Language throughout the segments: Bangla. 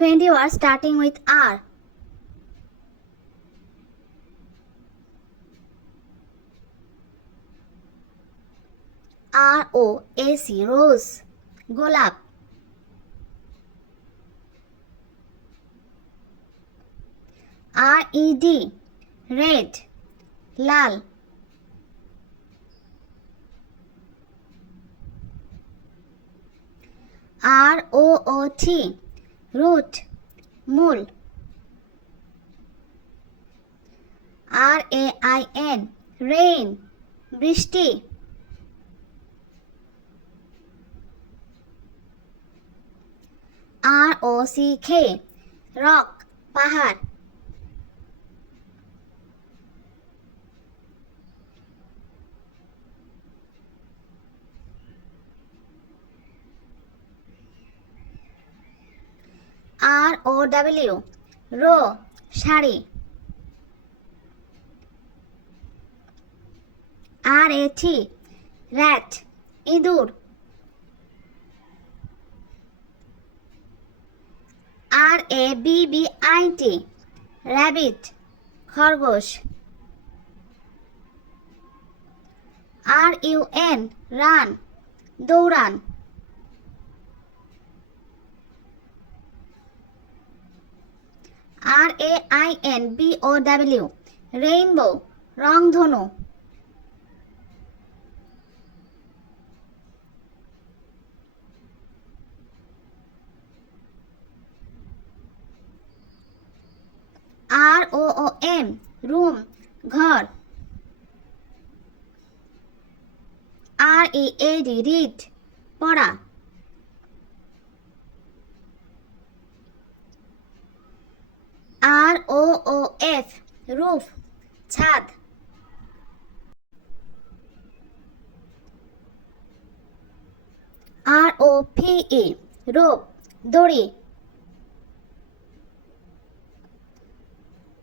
20 words starting with R. R O A C rose গোলাপ R E D red লাল R O O T root মূল R A I N rain বৃষ্টি R O C K rock পাহাড় R O W. Row, sari. R A T, rat, ইঁদুর। R A B B I T, rabbit, খরগোশ। R U N, run, দৌড়ান। R A I N B O W rainbow রংধনু R O O M room ঘর R E A D read পড়া আর ও ও এফ রুফ ছাদ। R O P E, rope, দড়ি।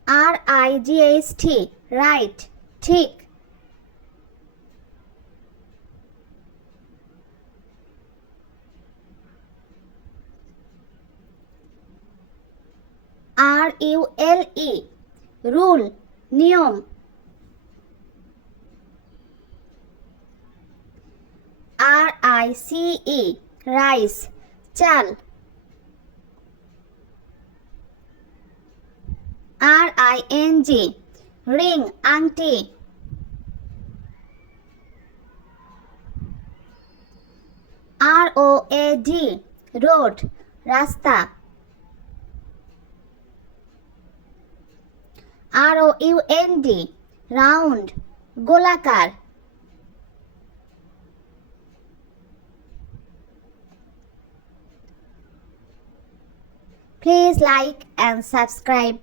R I G H T, right, ঠিক। R U L E rule, নিয়ম। R I C E rice, চাল। R I N G ring, আংটি। R O A D road, রাস্তা। R O U N D round গোলাকার Please like and subscribe